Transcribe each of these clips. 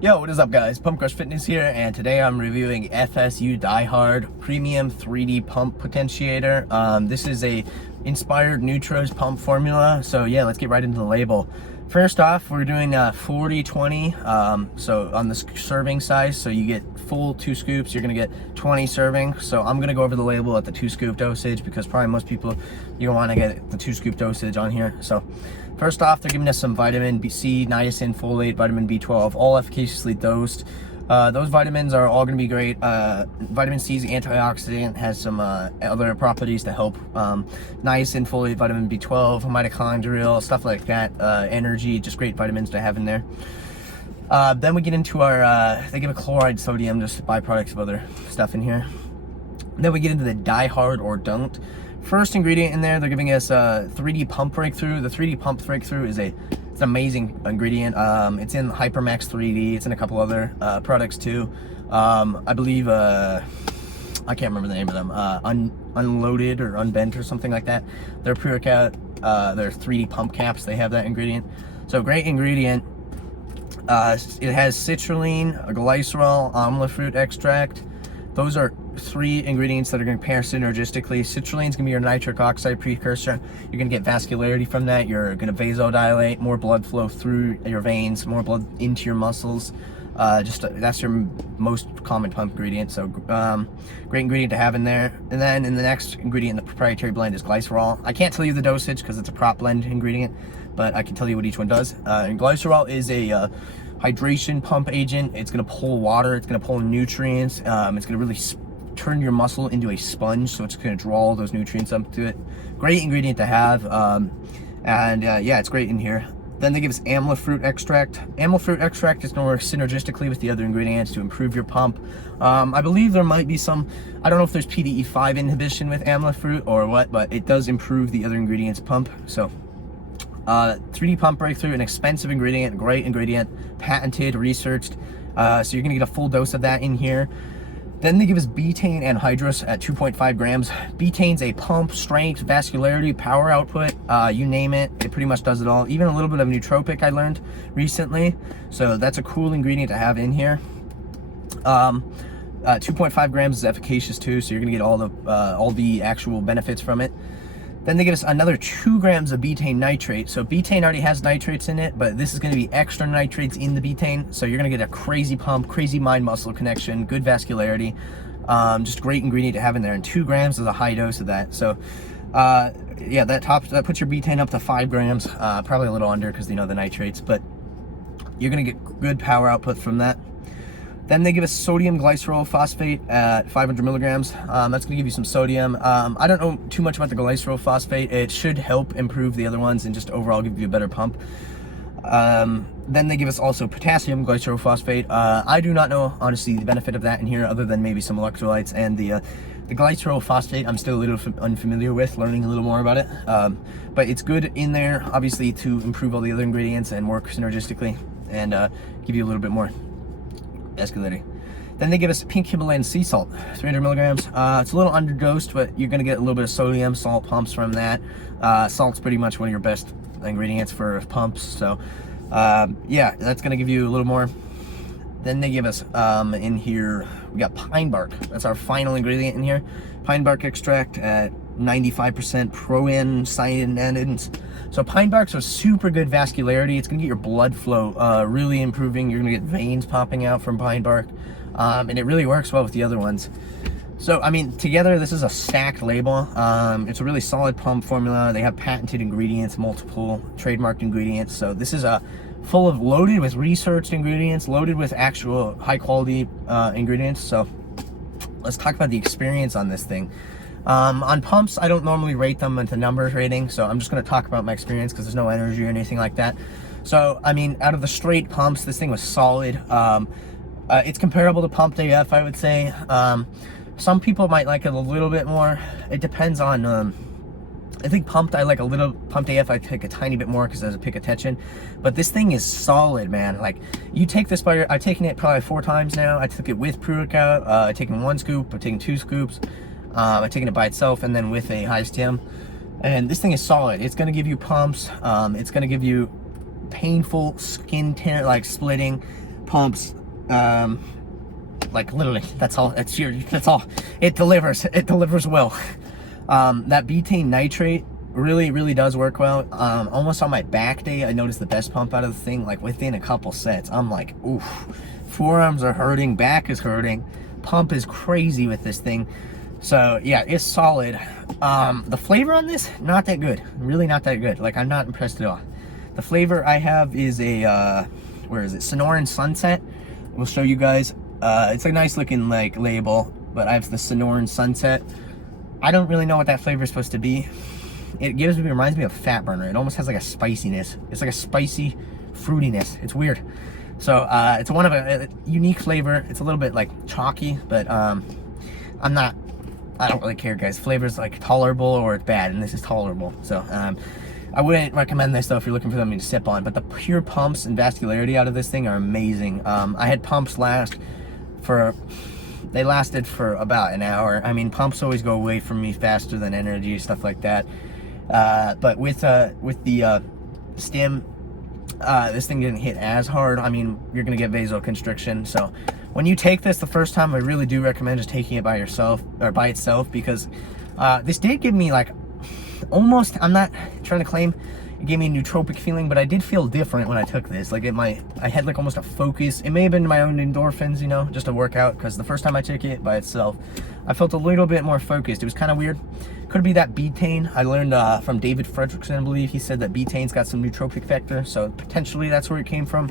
Yo, what is up guys? Pump Crush Fitness here, and today I'm reviewing FSU DYEHARD Premium 3D Pump Potentiator. This is a inspired Nutra's pump formula, so yeah, let's get right into the label. First off, we're doing 40-20, so on the serving size, so you get full 2 scoops, you're gonna get 20 serving. So I'm gonna go over the label at the 2 scoop dosage because probably most people, you don't wanna get the 2 scoop dosage on here. So first off, they're giving us some vitamin C, niacin, folate, vitamin B12, all efficaciously dosed. Those vitamins are all going to be great. Vitamin C is antioxidant, has some other properties to help. Niacin, folate, vitamin B12, mitochondrial, stuff like that. Energy, just great vitamins to have in there. Then we get into our, they give a chloride sodium, just byproducts of other stuff in here. Then we get into the DYEHARD or don't. First ingredient in there, they're giving us a 3D pump breakthrough. The 3D pump breakthrough is it's an amazing ingredient. It's in Hypermax 3D. It's in a couple other products too. I believe, I can't remember the name of them. Unloaded or Unbent or something like that. Their pre-workout, their 3D pump caps, they have that ingredient. So great ingredient. It has citrulline, a glycerol, amla fruit extract. Those are 3 ingredients that are going to pair synergistically. Citrulline is going to be your nitric oxide precursor. You're going to get vascularity from that. You're going to vasodilate, more blood flow through your veins, more blood into your muscles. That's your most common pump ingredient. So great ingredient to have in there. And then in the next ingredient in the proprietary blend is glycerol. I can't tell you the dosage because it's a prop blend ingredient, but I can tell you what each one does. And glycerol is a hydration pump agent. It's going to pull water, it's going to pull nutrients, it's going to really turn your muscle into a sponge, so it's going to draw all those nutrients up to it. Great ingredient to have. Yeah, it's great in here. Then they give us amla fruit extract. Amla fruit extract is going to work synergistically with the other ingredients to improve your pump. I believe there might be some, I don't know if there's PDE5 inhibition with amla fruit or what, but it does improve the other ingredients pump. So 3D pump breakthrough, an expensive ingredient, great ingredient, patented, researched. So you're gonna get a full dose of that in here. Then they give us betaine anhydrous at 2.5 grams. Betaine's a pump, strength, vascularity, power output, you name it, it pretty much does it all. Even a little bit of nootropic I learned recently. So that's a cool ingredient to have in here. 2.5 grams is efficacious too, so you're gonna get all the actual benefits from it. Then they give us another 2 grams of betaine nitrate. So betaine already has nitrates in it, but this is going to be extra nitrates in the betaine. So you're going to get a crazy pump, crazy mind-muscle connection, good vascularity. Just great ingredient to have in there. And 2 grams is a high dose of that. So yeah, that puts your betaine up to 5 grams, probably a little under because you know the nitrates, but you're going to get good power output from that. Then they give us sodium glycerol phosphate at 500 milligrams. That's going to give you some sodium. I don't know too much about the glycerol phosphate. It should help improve the other ones and just overall give you a better pump. Then they give us also potassium glycerol phosphate. I do not know, honestly, the benefit of that in here other than maybe some electrolytes. And the glycerol phosphate, I'm still a little unfamiliar with, learning a little more about it. But it's good in there, obviously, to improve all the other ingredients and work synergistically and give you a little bit more vascularity. Then they give us pink Himalayan sea salt, 300 milligrams. It's a little underdosed, but you're going to get a little bit of sodium salt pumps from that. Salt's pretty much one of your best ingredients for pumps, so yeah, that's going to give you a little more. Then they give us in here, we got pine bark. That's our final ingredient in here. Pine bark extract at 95% proanthocyanidins. So pine barks are super good vascularity. It's gonna get your blood flow really improving. You're gonna get veins popping out from pine bark, and it really works well with the other ones. So I mean, together this is a stacked label. It's a really solid pump formula. They have patented ingredients, multiple trademarked ingredients. So this is loaded with researched ingredients, loaded with actual high quality ingredients. So let's talk about the experience on this thing. On pumps, I don't normally rate them into numbers rating, so I'm just going to talk about my experience because there's no energy or anything like that. So, I mean, out of the straight pumps, this thing was solid. It's comparable to Pump AF, I would say. Some people might like it a little bit more. It depends on, I think Pumped AF, I take a tiny bit more because there's a pick of tension. But this thing is solid, man. Like, you take this I've taken it probably 4 times now. I took it with pre-workout. I've taken 1 scoop. I've taken 2 scoops. I've taken it by itself and then with a high stim. And this thing is solid. It's going to give you pumps. It's going to give you painful skin tear, like splitting. pumps. Like literally, that's all. That's all. It delivers well. That betaine nitrate really does work well. Almost on my back day, I noticed the best pump out of the thing. Like within a couple sets, I'm like, oof, forearms are hurting, back is hurting, pump is crazy with this thing. So yeah, it's solid. The flavor on this, not that good. Really not that good. Like, I'm not impressed at all. The flavor I have is a where is it? Sonoran Sunset. We'll show you guys. It's a nice looking like label, but I have the Sonoran Sunset. I don't really know what that flavor is supposed to be. It reminds me of Fat Burner. It almost has like a spiciness. It's like a spicy fruitiness. It's weird. So it's one of a unique flavor. It's a little bit like chalky, but I don't really care, guys. Flavor's like tolerable or it's bad, and this is tolerable. So I wouldn't recommend this though if you're looking for something to sip on, but the pure pumps and vascularity out of this thing are amazing. I had pumps they lasted for about an hour. I mean, pumps always go away from me faster than energy, stuff like that. But with the Stim, this thing didn't hit as hard. I mean, you're gonna get vasoconstriction. So when you take this the first time, I really do recommend just taking it by yourself or by itself, because this did give me like almost, I'm not trying to claim it gave me a nootropic feeling, but I did feel different when I took this. Like I had like almost a focus. It may have been my own endorphins, you know, just a workout, because the first time I took it by itself, I felt a little bit more focused. It was kind of weird. Could be that betaine. I learned from David Fredrickson, I believe. He said that betaine's got some nootropic factor, so potentially that's where it came from.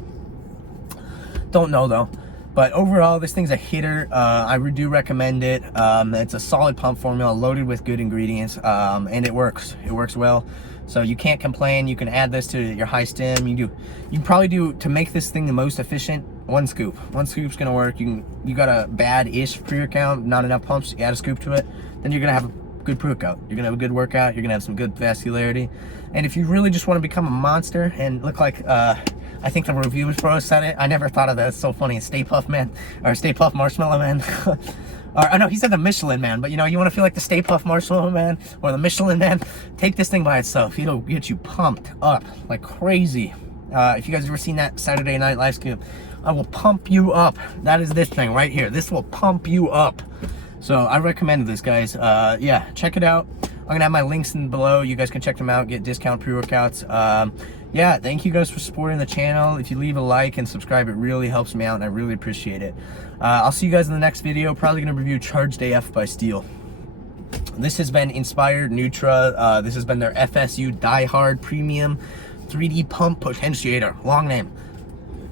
Don't know though. But overall, this thing's a hitter. I do recommend it. It's a solid pump formula loaded with good ingredients, and it works. It works well. So you can't complain. You can add this to your high stim. You can probably do, to make this thing the most efficient, one scoop. One scoop's gonna work. You got a bad-ish pre-workout, not enough pumps, you add a scoop to it, then you're gonna have a good pre-workout. You're gonna have a good workout. You're gonna have some good vascularity. And if you really just want to become a monster and look like I think the Reviews Pro said it. I never thought of that. It's so funny. Stay Puft Man, or Stay Puft Marshmallow Man. Or I know he said the Michelin Man, but you know, you want to feel like the Stay Puft Marshmallow Man or the Michelin Man, take this thing by itself. It'll get you pumped up like crazy. If you guys ever seen that Saturday Night Live scoop, I will pump you up. That is this thing right here. This will pump you up. So I recommend this, guys. Yeah, check it out. I'm gonna have my links in below. You guys can check them out, get discount pre-workouts. Yeah, thank you guys for supporting the channel. If you leave a like and subscribe, it really helps me out, and I really appreciate it. I'll see you guys in the next video. Probably gonna review Charged AF by Steel. This has been Inspired Nutra. This has been their FSU DYEHARD Premium 3D Pump Potentiator. Long name.